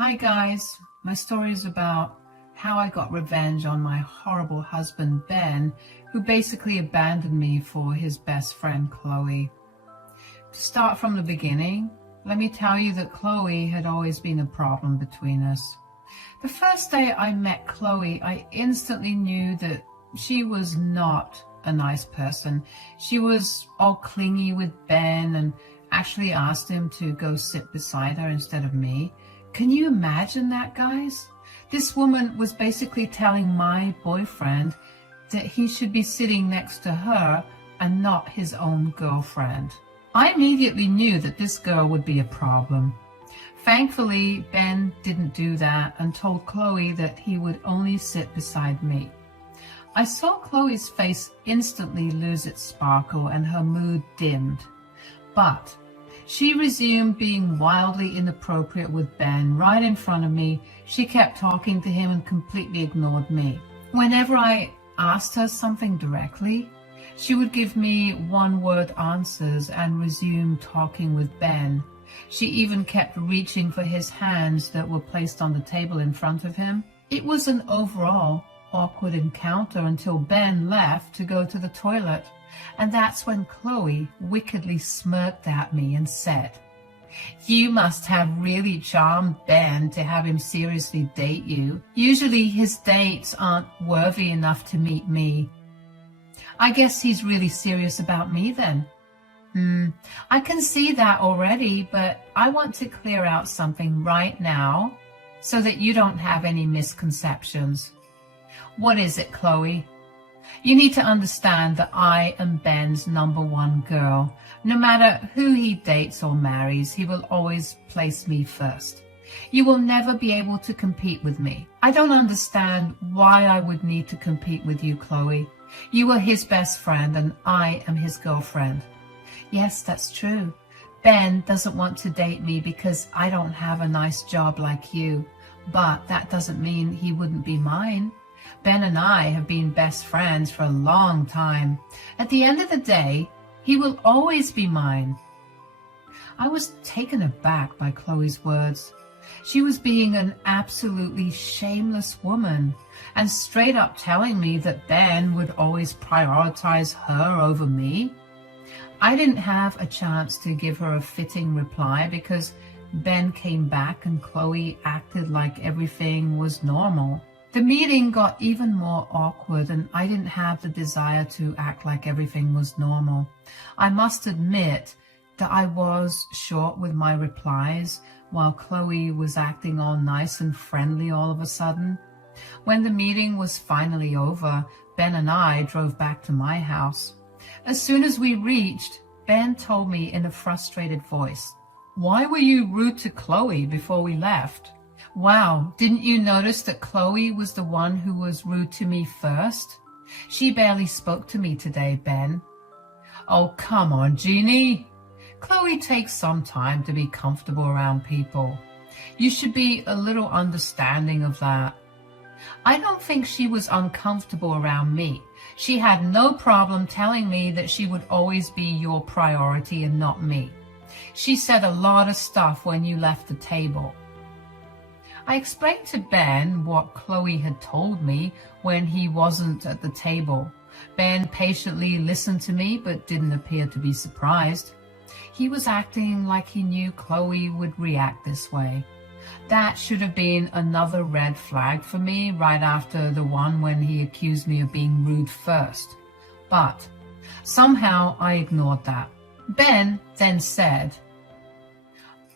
Hi guys, my story is about how I got revenge on my horrible husband Ben, who basically abandoned me for his best friend Chloe. To start from the beginning, let me tell you that Chloe had always been a problem between us. The first day I met Chloe, I instantly knew that she was not a nice person. She was all clingy with Ben and actually asked him to go sit beside her instead of me. Can you imagine that, guys? This woman was basically telling my boyfriend that he should be sitting next to her and not his own girlfriend. I immediately knew that this girl would be a problem. Thankfully, Ben didn't do that and told Chloe that he would only sit beside me. I saw Chloe's face instantly lose its sparkle and her mood dimmed. But she resumed being wildly inappropriate with Ben right in front of me. She kept talking to him and completely ignored me. Whenever I asked her something directly, she would give me one-word answers and resume talking with Ben. She even kept reaching for his hands that were placed on the table in front of him. It was an overall awkward encounter until Ben left to go to the toilet. And that's when Chloe wickedly smirked at me and said, "You must have really charmed Ben to have him seriously date you. Usually his dates aren't worthy enough to meet me. I guess he's really serious about me then." I can see that already, but I want to clear out something right now so that you don't have any misconceptions. What is it, Chloe? You need to understand that I am Ben's number one girl. No matter who he dates or marries, he will always place me first. You will never be able to compete with me. I don't understand why I would need to compete with you, Chloe. You are his best friend and I am his girlfriend. Yes, that's true. Ben doesn't want to date me because I don't have a nice job like you, but that doesn't mean he wouldn't be mine. Ben and I have been best friends for a long time. At the end of the day, he will always be mine. I was taken aback by Chloe's words. She was being an absolutely shameless woman and straight up telling me that Ben would always prioritize her over me. I didn't have a chance to give her a fitting reply because Ben came back and Chloe acted like everything was normal. The meeting got even more awkward and I didn't have the desire to act like everything was normal. I must admit that I was short with my replies while Chloe was acting all nice and friendly all of a sudden. When the meeting was finally over, Ben and I drove back to my house. As soon as we reached, Ben told me in a frustrated voice, "Why were you rude to Chloe before we left?" Wow, didn't you notice that Chloe was the one who was rude to me first? She barely spoke to me today, Ben. Oh, come on, Jeannie. Chloe takes some time to be comfortable around people. You should be a little understanding of that. I don't think she was uncomfortable around me. She had no problem telling me that she would always be your priority and not me. She said a lot of stuff when you left the table. I explained to Ben what Chloe had told me when he wasn't at the table. Ben patiently listened to me but didn't appear to be surprised. He was acting like he knew Chloe would react this way. That should have been another red flag for me right after the one when he accused me of being rude first. But somehow I ignored that. Ben then said,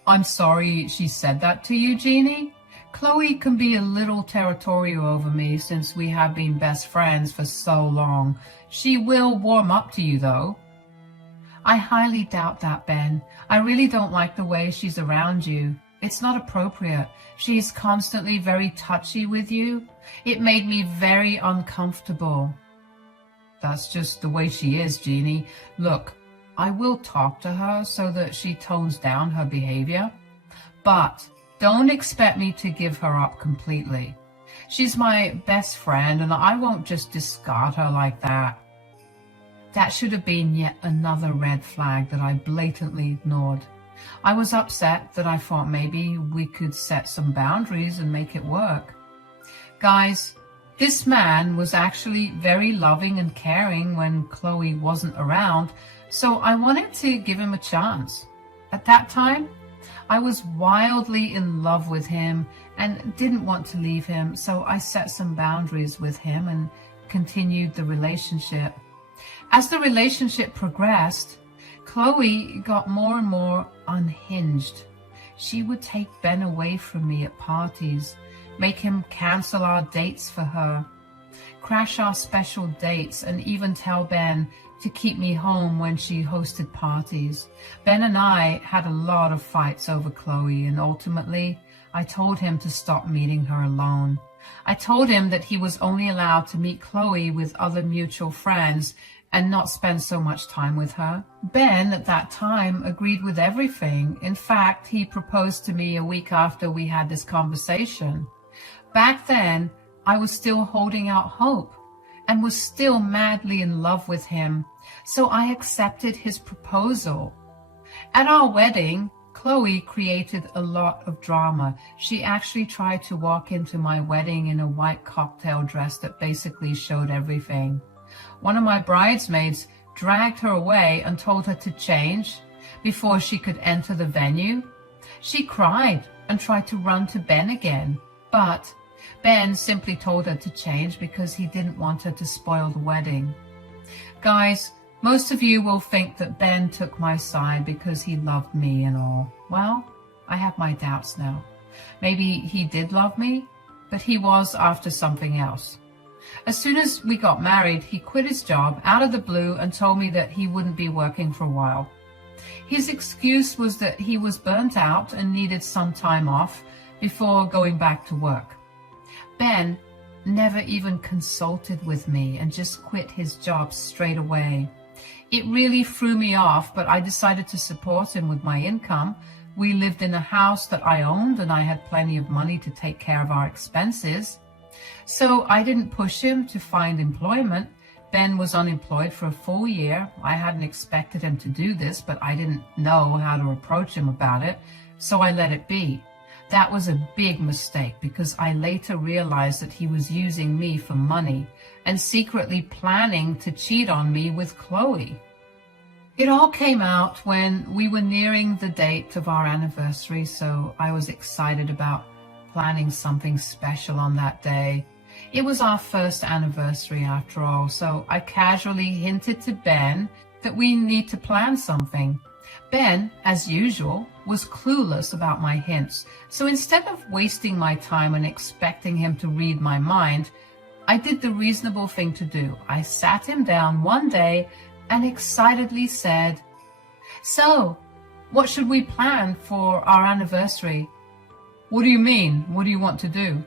"I'm sorry she said that to you, Jeannie. Chloe can be a little territorial over me since we have been best friends for so long. She will warm up to you, though." I highly doubt that, Ben. I really don't like the way she's around you. It's not appropriate. She's constantly very touchy with you. It made me very uncomfortable. That's just the way she is, Jeannie. Look, I will talk to her so that she tones down her behavior, but don't expect me to give her up completely. She's my best friend and I won't just discard her like that. That should have been yet another red flag that I blatantly ignored. I was upset that I thought maybe we could set some boundaries and make it work. Guys, this man was actually very loving and caring when Chloe wasn't around, so I wanted to give him a chance. At that time, I was wildly in love with him and didn't want to leave him, so I set some boundaries with him and continued the relationship. As the relationship progressed, Chloe got more and more unhinged. She would take Ben away from me at parties, make him cancel our dates for her, crash our special dates, and even tell Ben to keep me home when she hosted parties. Ben and I had a lot of fights over Chloe, and ultimately, I told him to stop meeting her alone. I told him that he was only allowed to meet Chloe with other mutual friends and not spend so much time with her. Ben, at that time, agreed with everything. In fact, he proposed to me a week after we had this conversation. Back then, I was still holding out hope and was still madly in love with him, so I accepted his proposal. At our wedding, Chloe created a lot of drama. She actually tried to walk into my wedding in a white cocktail dress that basically showed everything. One of my bridesmaids dragged her away and told her to change before she could enter the venue. She cried and tried to run to Ben again, but Ben simply told her to change because he didn't want her to spoil the wedding. Guys, most of you will think that Ben took my side because he loved me and all. Well, I have my doubts now. Maybe he did love me, but he was after something else. As soon as we got married, he quit his job out of the blue and told me that he wouldn't be working for a while. His excuse was that he was burnt out and needed some time off before going back to work. Ben never even consulted with me and just quit his job straight away. It really threw me off, but I decided to support him with my income. We lived in a house that I owned and I had plenty of money to take care of our expenses. So I didn't push him to find employment. Ben was unemployed for a full year. I hadn't expected him to do this, but I didn't know how to approach him about it, so I let it be. That was a big mistake because I later realized that he was using me for money and secretly planning to cheat on me with Chloe. It all came out when we were nearing the date of our anniversary, so I was excited about planning something special on that day. It was our first anniversary after all, so I casually hinted to Ben that we need to plan something. Ben, as usual, was clueless about my hints, so instead of wasting my time and expecting him to read my mind, I did the reasonable thing to do. I sat him down one day and excitedly said, "So, what should we plan for our anniversary?" "What do you mean? What do you want to do?"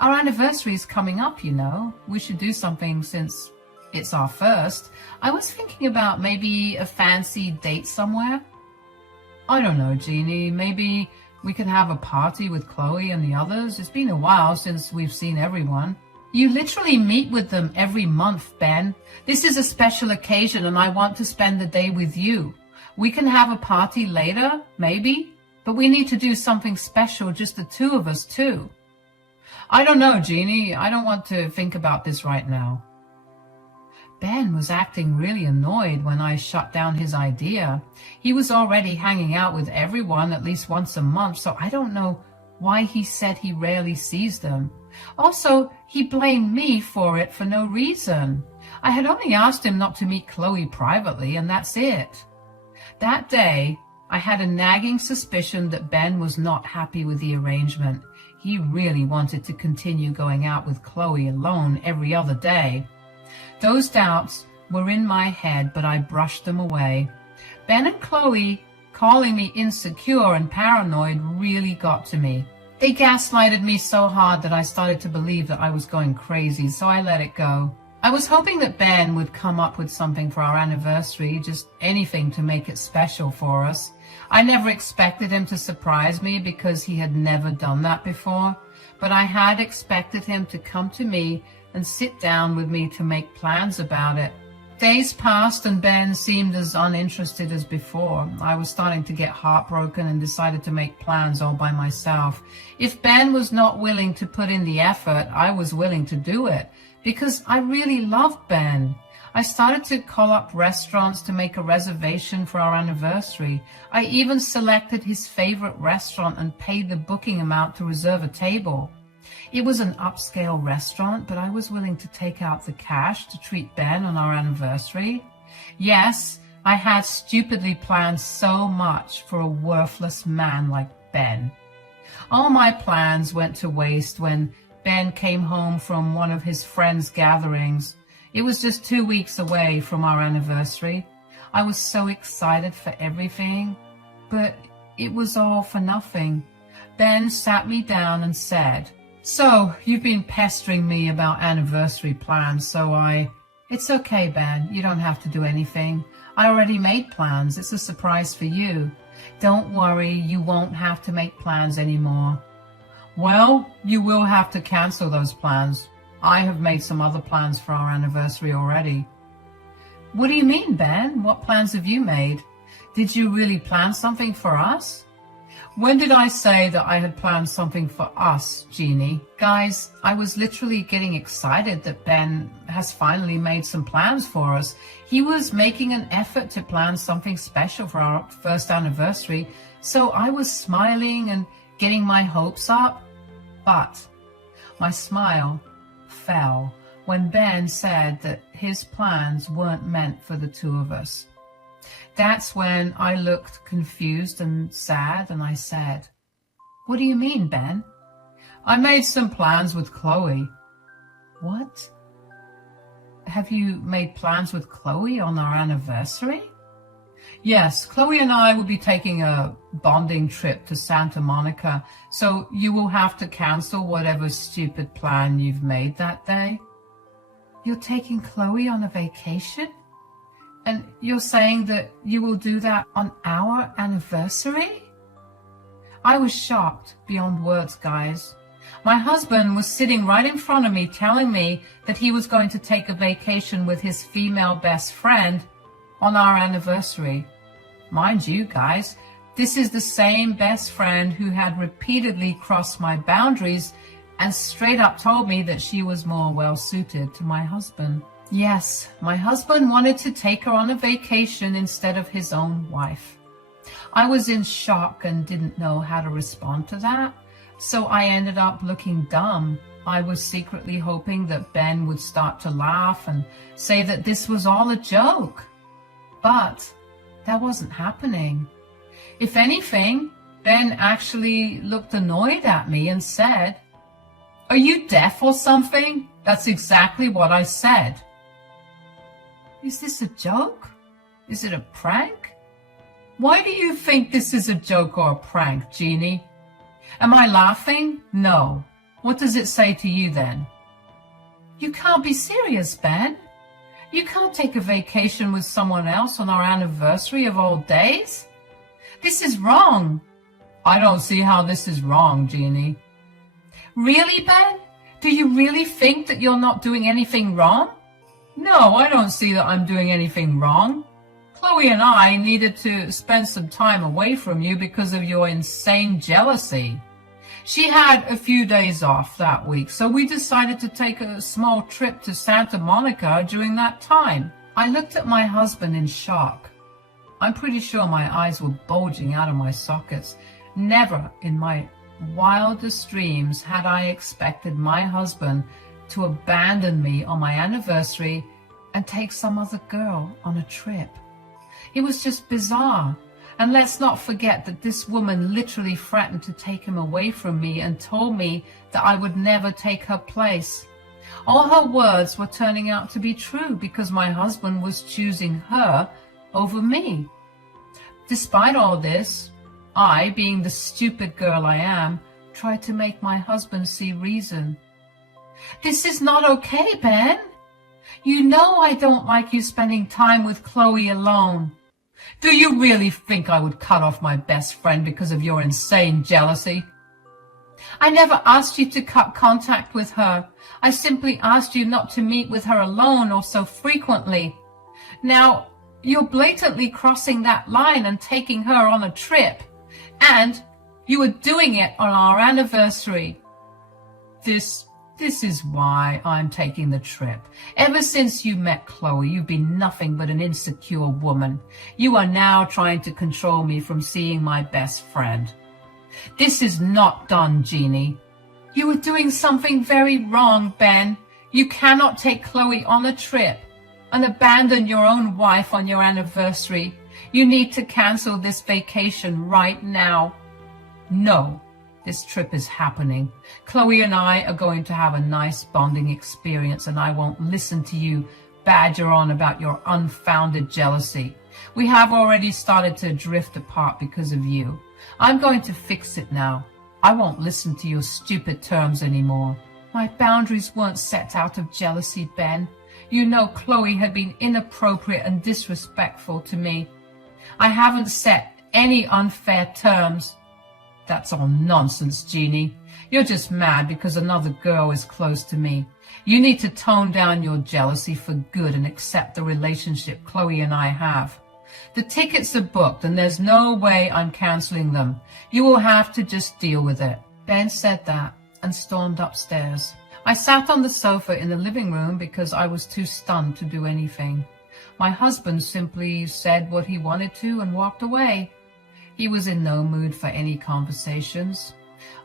"Our anniversary is coming up, you know. We should do something since it's our first. I was thinking about maybe a fancy date somewhere." "I don't know, Jeannie. Maybe we can have a party with Chloe and the others. It's been a while since we've seen everyone." "You literally meet with them every month, Ben. This is a special occasion and I want to spend the day with you. We can have a party later, maybe, but we need to do something special, just the two of us too." "I don't know, Jeannie. I don't want to think about this right now." Ben was acting really annoyed when I shut down his idea. He was already hanging out with everyone at least once a month, so I don't know why he said he rarely sees them. Also, he blamed me for it for no reason. I had only asked him not to meet Chloe privately, and that's it. That day, I had a nagging suspicion that Ben was not happy with the arrangement. He really wanted to continue going out with Chloe alone every other day. Those doubts were in my head, but I brushed them away. Ben and Chloe calling me insecure and paranoid really got to me. They gaslighted me so hard that I started to believe that I was going crazy, so I let it go. I was hoping that Ben would come up with something for our anniversary, just anything to make it special for us. I never expected him to surprise me because he had never done that before, but I had expected him to come to me and sit down with me to make plans about it. Days passed and Ben seemed as uninterested as before. I was starting to get heartbroken and decided to make plans all by myself. If Ben was not willing to put in the effort, I was willing to do it because I really loved Ben. I started to call up restaurants to make a reservation for our anniversary. I even selected his favorite restaurant and paid the booking amount to reserve a table. It was an upscale restaurant, but I was willing to take out the cash to treat Ben on our anniversary. Yes, I had stupidly planned so much for a worthless man like Ben. All my plans went to waste when Ben came home from one of his friends' gatherings. It was just 2 weeks away from our anniversary. I was so excited for everything, but it was all for nothing. Ben sat me down and said, "So, you've been pestering me about anniversary plans, It's okay, Ben. You don't have to do anything. I already made plans. It's a surprise for you. Don't worry, you won't have to make plans anymore." "Well, you will have to cancel those plans. I have made some other plans for our anniversary already." "What do you mean, Ben? What plans have you made? Did you really plan something for us?" "When did I say that I had planned something for us, Jeannie?" Guys, I was literally getting excited that Ben has finally made some plans for us. He was making an effort to plan something special for our first anniversary, so I was smiling and getting my hopes up. But my smile fell when Ben said that his plans weren't meant for the two of us. That's when I looked confused and sad, and I said, "What do you mean, Ben?" "I made some plans with Chloe." "What? Have you made plans with Chloe on our anniversary?" "Yes, Chloe and I will be taking a bonding trip to Santa Monica, so you will have to cancel whatever stupid plan you've made that day." "You're taking Chloe on a vacation? And you're saying that you will do that on our anniversary?" I was shocked beyond words, guys. My husband was sitting right in front of me telling me that he was going to take a vacation with his female best friend on our anniversary. Mind you, guys, this is the same best friend who had repeatedly crossed my boundaries and straight up told me that she was more well-suited to my husband. Yes, my husband wanted to take her on a vacation instead of his own wife. I was in shock and didn't know how to respond to that, so I ended up looking dumb. I was secretly hoping that Ben would start to laugh and say that this was all a joke. But that wasn't happening. If anything, Ben actually looked annoyed at me and said, "Are you deaf or something?" That's exactly what I said. Is this a joke? Is it a prank? Why do you think this is a joke or a prank, Jeannie? Am I laughing? No. What does it say to you then? You can't be serious, Ben. You can't take a vacation with someone else on our anniversary of all days. This is wrong. I don't see how this is wrong, Jeannie. Really, Ben? Do you really think that you're not doing anything wrong? No, I don't see that I'm doing anything wrong. Chloe and I needed to spend some time away from you because of your insane jealousy. She had a few days off that week, so we decided to take a small trip to Santa Monica during that time. I looked at my husband in shock. I'm pretty sure my eyes were bulging out of my sockets. Never in my wildest dreams had I expected my husband to abandon me on my anniversary and take some other girl on a trip. It was just bizarre. And let's not forget that this woman literally threatened to take him away from me and told me that I would never take her place. All her words were turning out to be true because my husband was choosing her over me. Despite all this, I, being the stupid girl I am, tried to make my husband see reason. This is not okay, Ben. You know I don't like you spending time with Chloe alone. Do you really think I would cut off my best friend because of your insane jealousy? I never asked you to cut contact with her. I simply asked you not to meet with her alone or so frequently. Now, you're blatantly crossing that line and taking her on a trip, and you were doing it on our anniversary. This is why I'm taking the trip. Ever since you met Chloe, you've been nothing but an insecure woman. You are now trying to control me from seeing my best friend. This is not done, Jeannie. You are doing something very wrong, Ben. You cannot take Chloe on a trip and abandon your own wife on your anniversary. You need to cancel this vacation right now. No. This trip is happening. Chloe and I are going to have a nice bonding experience, and I won't listen to you badger on about your unfounded jealousy. We have already started to drift apart because of you. I'm going to fix it now. I won't listen to your stupid terms anymore. My boundaries weren't set out of jealousy, Ben. You know Chloe had been inappropriate and disrespectful to me. I haven't set any unfair terms. That's all nonsense, Jeannie. You're just mad because another girl is close to me. You need to tone down your jealousy for good and accept the relationship Chloe and I have. The tickets are booked and there's no way I'm canceling them. You will have to just deal with it. Ben said that and stormed upstairs. I sat on the sofa in the living room because I was too stunned to do anything. My husband simply said what he wanted to and walked away. He was in no mood for any conversations.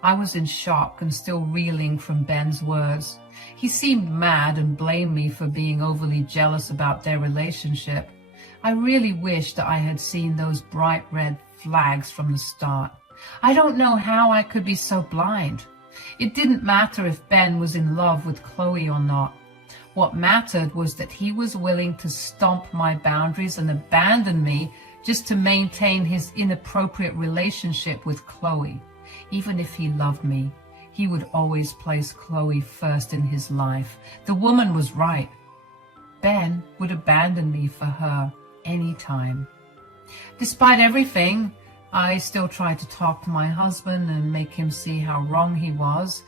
I was in shock and still reeling from Ben's words. He seemed mad and blamed me for being overly jealous about their relationship. I really wished that I had seen those bright red flags from the start. I don't know how I could be so blind. It didn't matter if Ben was in love with Chloe or not. What mattered was that he was willing to stomp my boundaries and abandon me just to maintain his inappropriate relationship with Chloe. Even if he loved me, he would always place Chloe first in his life. The woman was right. Ben would abandon me for her anytime. Despite everything, I still tried to talk to my husband and make him see how wrong he was.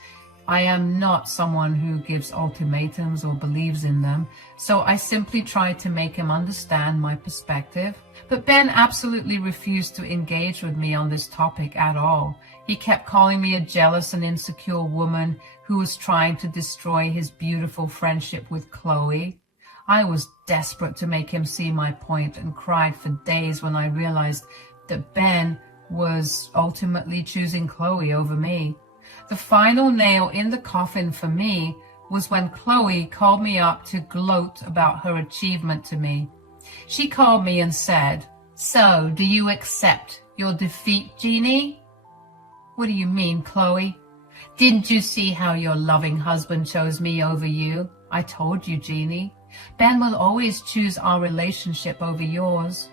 I am not someone who gives ultimatums or believes in them, so I simply tried to make him understand my perspective. But Ben absolutely refused to engage with me on this topic at all. He kept calling me a jealous and insecure woman who was trying to destroy his beautiful friendship with Chloe. I was desperate to make him see my point and cried for days when I realized that Ben was ultimately choosing Chloe over me. The final nail in the coffin for me was when Chloe called me up to gloat about her achievement to me. She called me and said, "So, do you accept your defeat, Jeannie?" "What do you mean, Chloe?" "Didn't you see how your loving husband chose me over you?" "I told you, Jeannie. Ben will always choose our relationship over yours."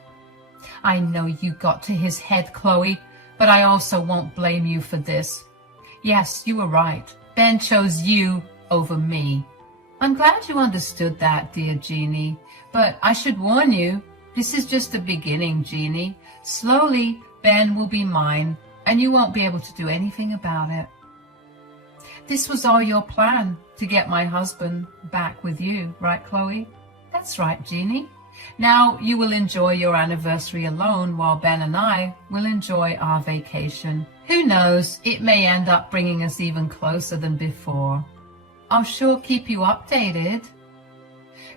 "I know you got to his head, Chloe, but I also won't blame you for this. Yes, you were right. Ben chose you over me." "I'm glad you understood that, dear Jeannie. But I should warn you, this is just the beginning, Jeannie. Slowly, Ben will be mine, and you won't be able to do anything about it." "This was all your plan, to get my husband back with you, right, Chloe?" "That's right, Jeannie. Now you will enjoy your anniversary alone while Ben and I will enjoy our vacation. Who knows, it may end up bringing us even closer than before. I'll sure keep you updated."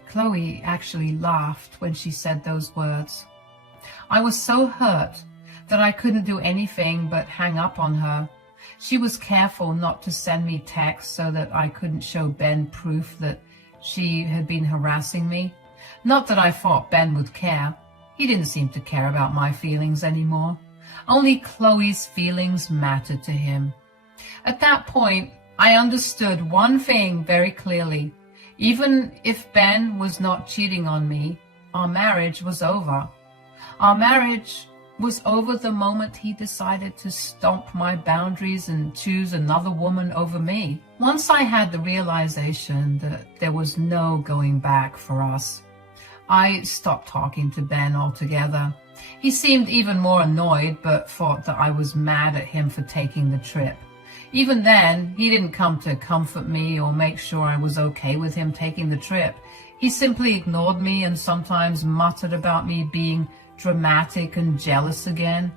Chloe actually laughed when she said those words. I was so hurt that I couldn't do anything but hang up on her. She was careful not to send me texts so that I couldn't show Ben proof that she had been harassing me. Not that I thought Ben would care. He didn't seem to care about my feelings anymore. Only Chloe's feelings mattered to him. At that point, I understood one thing very clearly. Even if Ben was not cheating on me, our marriage was over. Our marriage was over the moment he decided to stomp my boundaries and choose another woman over me. Once I had the realization that there was no going back for us, I stopped talking to Ben altogether. He seemed even more annoyed, but thought that I was mad at him for taking the trip. Even then, he didn't come to comfort me or make sure I was okay with him taking the trip. He simply ignored me and sometimes muttered about me being dramatic and jealous again.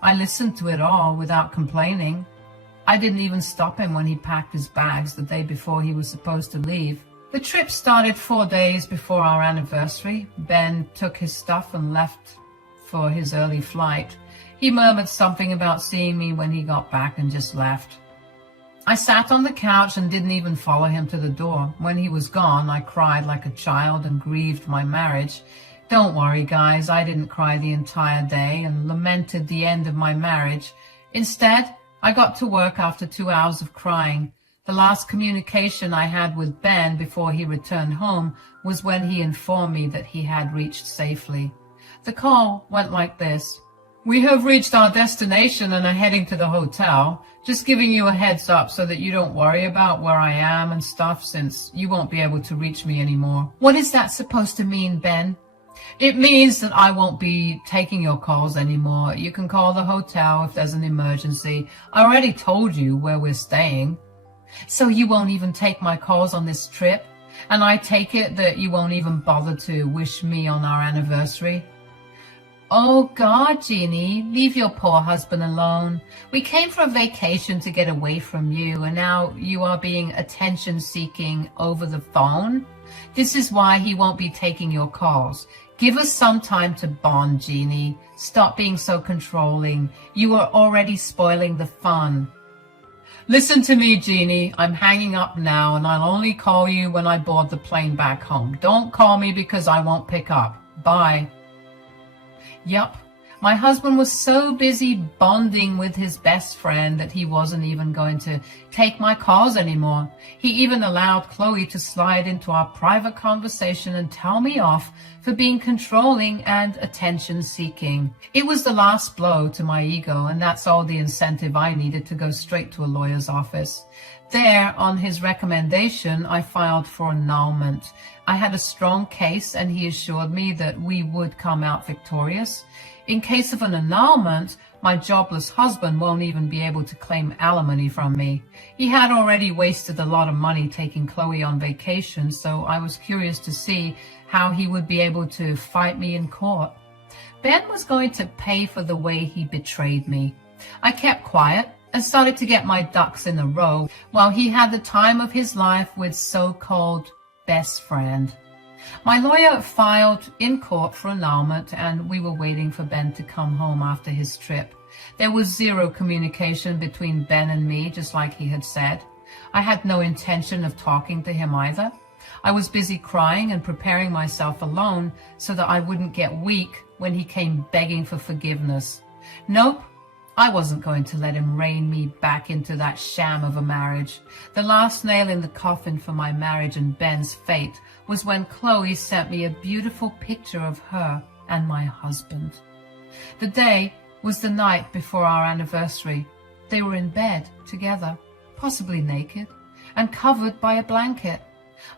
I listened to it all without complaining. I didn't even stop him when he packed his bags the day before he was supposed to leave. The trip started 4 days before our anniversary. Ben took his stuff and left for his early flight. He murmured something about seeing me when he got back and just left. I sat on the couch and didn't even follow him to the door. When he was gone, I cried like a child and grieved my marriage. Don't worry, guys, I didn't cry the entire day and lamented the end of my marriage. Instead, I got to work after 2 hours of crying. The last communication I had with Ben before he returned home was when he informed me that he had reached safely. The call went like this. We have reached our destination and are heading to the hotel. Just giving you a heads up so that you don't worry about where I am and stuff, since you won't be able to reach me anymore. What is that supposed to mean, Ben? It means that I won't be taking your calls anymore. You can call the hotel if there's an emergency. I already told you where we're staying. So you won't even take my calls on this trip? And I take it that you won't even bother to wish me on our anniversary? Oh God, Jeannie, leave your poor husband alone. We came for a vacation to get away from you, and now you are being attention-seeking over the phone? This is why he won't be taking your calls. Give us some time to bond, Jeannie. Stop being so controlling. You are already spoiling the fun. Listen to me, Jeannie. I'm hanging up now, and I'll only call you when I board the plane back home. Don't call me because I won't pick up. Bye. Yup, my husband was so busy bonding with his best friend that he wasn't even going to take my calls anymore. He even allowed Chloe to slide into our private conversation and tell me off for being controlling and attention-seeking. It was the last blow to my ego, and that's all the incentive I needed to go straight to a lawyer's office. There, on his recommendation, I filed for annulment. I had a strong case, and he assured me that we would come out victorious. In case of an annulment, my jobless husband won't even be able to claim alimony from me. He had already wasted a lot of money taking Chloe on vacation, so I was curious to see how he would be able to fight me in court. Ben was going to pay for the way he betrayed me. I kept quiet and started to get my ducks in a row while he had the time of his life with so-called best friend. My lawyer filed in court for annulment, and we were waiting for Ben to come home after his trip. There was zero communication between Ben and me, just like he had said. I had no intention of talking to him either. I was busy crying and preparing myself alone so that I wouldn't get weak when he came begging for forgiveness. Nope. I wasn't going to let him rein me back into that sham of a marriage. The last nail in the coffin for my marriage and Ben's fate was when Chloe sent me a beautiful picture of her and my husband. The day was the night before our anniversary. They were in bed together, possibly naked, and covered by a blanket.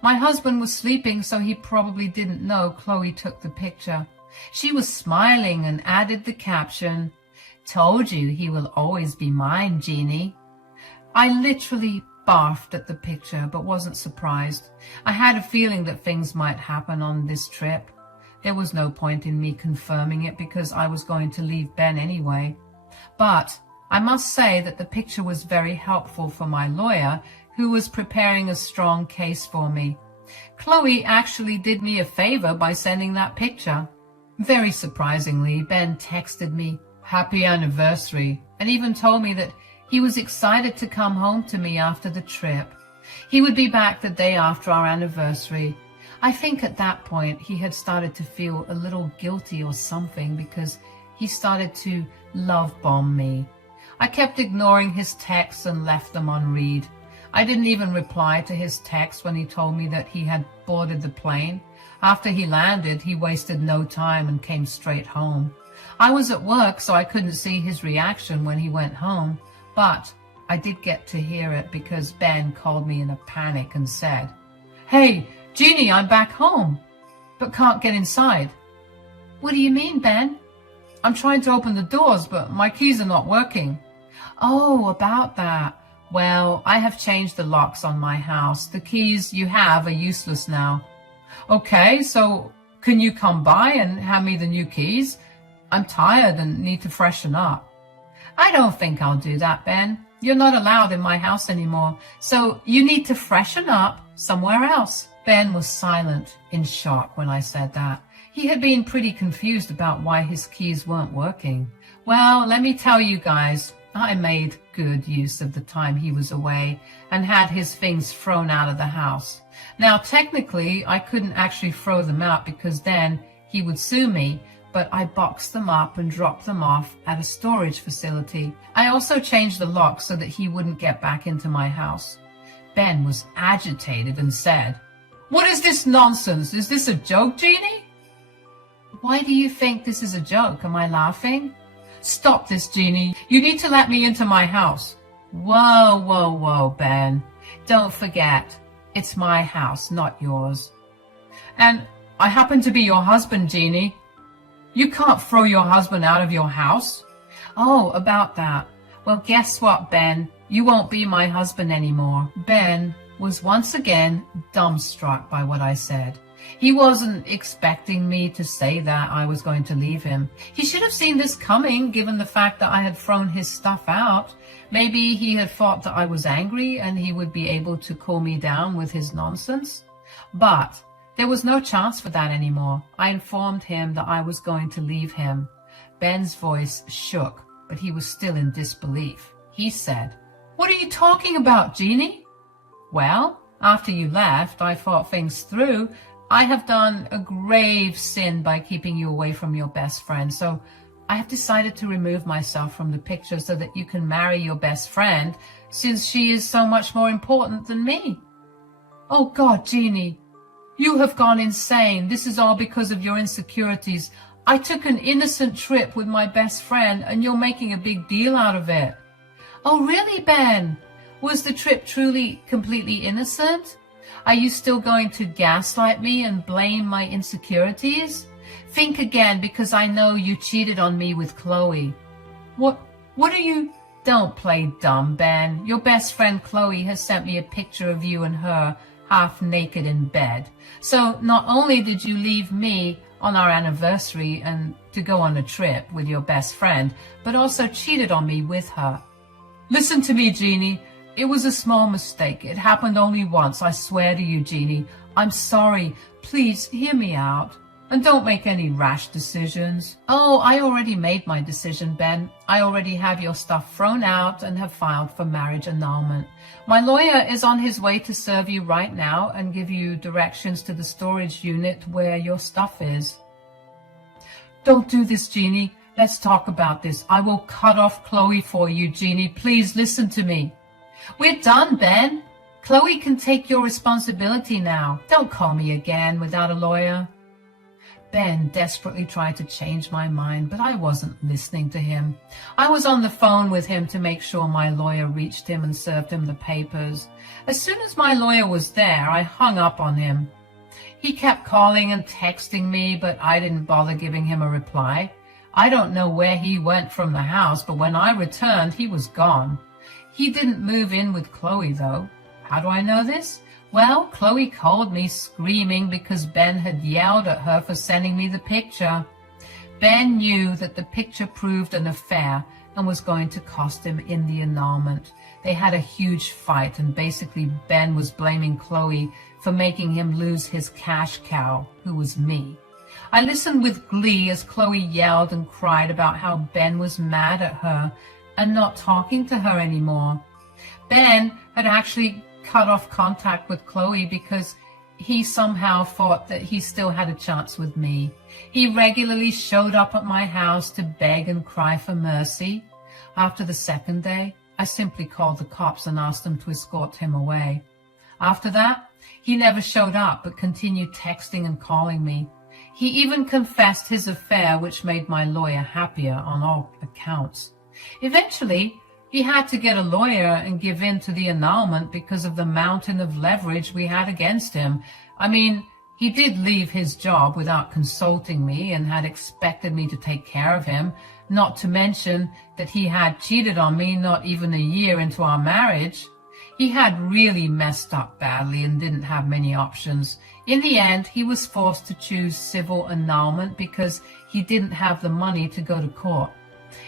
My husband was sleeping, so he probably didn't know Chloe took the picture. She was smiling and added the caption, "Told you he will always be mine, Jeannie." I literally barfed at the picture, but wasn't surprised. I had a feeling that things might happen on this trip. There was no point in me confirming it because I was going to leave Ben anyway. But I must say that the picture was very helpful for my lawyer, who was preparing a strong case for me. Chloe actually did me a favor by sending that picture. Very surprisingly, Ben texted me, "Happy anniversary," and even told me that he was excited to come home to me after the trip. He would be back the day after our anniversary. I think at that point he had started to feel a little guilty or something because he started to love bomb me. I kept ignoring his texts and left them on read. I didn't even reply to his text when he told me that he had boarded the plane. After he landed, he wasted no time and came straight home. I was at work, so I couldn't see his reaction when he went home, but I did get to hear it because Ben called me in a panic and said, "Hey, Jeannie, I'm back home, but can't get inside." "What do you mean, Ben?" "I'm trying to open the doors, but my keys are not working." "Oh, about that. Well, I have changed the locks on my house. The keys you have are useless now." Okay, so can you come by and hand me the new keys? I'm tired and need to freshen up. I don't think I'll do that, Ben. You're not allowed in my house anymore, so you need to freshen up somewhere else. Ben was silent in shock when I said that. He had been pretty confused about why his keys weren't working. Well, let me tell you guys, I made good use of the time he was away and had his things thrown out of the house. Now, technically, I couldn't actually throw them out because then he would sue me, but I boxed them up and dropped them off at a storage facility. I also changed the lock so that he wouldn't get back into my house. Ben was agitated and said, "What is this nonsense? Is this a joke, Jeannie?" Why do you think this is a joke? Am I laughing? Stop this, Jeannie. You need to let me into my house. Whoa, whoa, whoa, Ben. Don't forget, it's my house, not yours. And I happen to be your husband, Jeannie. You can't throw your husband out of your house. Oh, about that. Well, guess what, Ben? You won't be my husband anymore. Ben was once again dumbstruck by what I said. He wasn't expecting me to say that I was going to leave him. He should have seen this coming, given the fact that I had thrown his stuff out. Maybe he had thought that I was angry and he would be able to cool me down with his nonsense. But there was no chance for that anymore. I informed him that I was going to leave him. Ben's voice shook, but he was still in disbelief. He said, "What are you talking about, Jeannie?" Well, after you left, I thought things through. I have done a grave sin by keeping you away from your best friend, so I have decided to remove myself from the picture so that you can marry your best friend, since she is so much more important than me. Oh God, Jeannie, you have gone insane. This is all because of your insecurities. I took an innocent trip with my best friend and you're making a big deal out of it. Oh really, Ben? Was the trip truly completely innocent? Are you still going to gaslight me and blame my insecurities? Think again, because I know you cheated on me with Chloe. What are you? Don't play dumb, Ben. Your best friend Chloe has sent me a picture of you and her half naked in bed. So not only did you leave me on our anniversary and to go on a trip with your best friend, but also cheated on me with her. Listen to me, Jeannie. It was a small mistake. It happened only once. I swear to you, Jeannie. I'm sorry. Please hear me out. And don't make any rash decisions. Oh, I already made my decision, Ben. I already have your stuff thrown out and have filed for marriage annulment. My lawyer is on his way to serve you right now and give you directions to the storage unit where your stuff is. Don't do this, Jeannie. Let's talk about this. I will cut off Chloe for you, Jeannie. Please listen to me. We're done, Ben. Chloe can take your responsibility now. Don't call me again without a lawyer. Ben desperately tried to change my mind, but I wasn't listening to him. I was on the phone with him to make sure my lawyer reached him and served him the papers. As soon as my lawyer was there, I hung up on him. He kept calling and texting me, but I didn't bother giving him a reply. I don't know where he went from the house, but when I returned, he was gone. He didn't move in with Chloe, though. How do I know this? Well, Chloe called me screaming because Ben had yelled at her for sending me the picture. Ben knew that the picture proved an affair and was going to cost him in the annulment. They had a huge fight, and basically Ben was blaming Chloe for making him lose his cash cow, who was me. I listened with glee as Chloe yelled and cried about how Ben was mad at her and not talking to her anymore. Ben had actually cut off contact with Chloe because he somehow thought that he still had a chance with me. He regularly showed up at my house to beg and cry for mercy. After the second day, I simply called the cops and asked them to escort him away. After that, he never showed up but continued texting and calling me. He even confessed his affair, which made my lawyer happier on all accounts. Eventually, he had to get a lawyer and give in to the annulment because of the mountain of leverage we had against him. I mean, he did leave his job without consulting me and had expected me to take care of him, not to mention that he had cheated on me not even a year into our marriage. He had really messed up badly and didn't have many options. In the end, he was forced to choose civil annulment because he didn't have the money to go to court.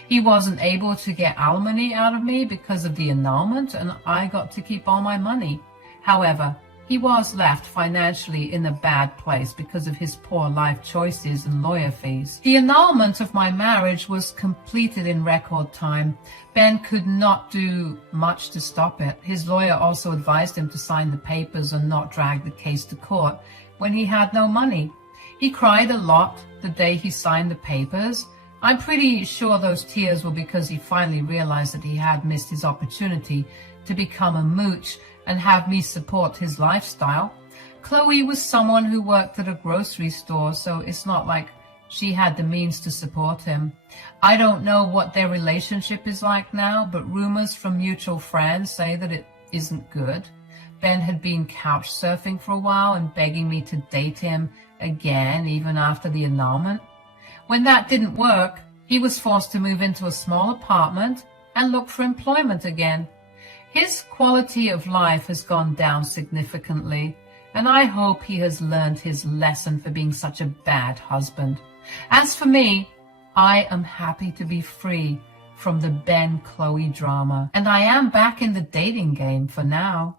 He wasn't able to get alimony out of me because of the annulment, and I got to keep all my money. However, he was left financially in a bad place because of his poor life choices and lawyer fees. The annulment of my marriage was completed in record time. Ben could not do much to stop it. His lawyer also advised him to sign the papers and not drag the case to court when he had no money. He cried a lot the day he signed the papers. I'm pretty sure those tears were because he finally realized that he had missed his opportunity to become a mooch and have me support his lifestyle. Chloe was someone who worked at a grocery store, so it's not like she had the means to support him. I don't know what their relationship is like now, but rumors from mutual friends say that it isn't good. Ben had been couch surfing for a while and begging me to date him again, even after the annulment. When that didn't work, he was forced to move into a small apartment and look for employment again. His quality of life has gone down significantly, and I hope he has learned his lesson for being such a bad husband. As for me, I am happy to be free from the Ben-Chloe drama, and I am back in the dating game for now.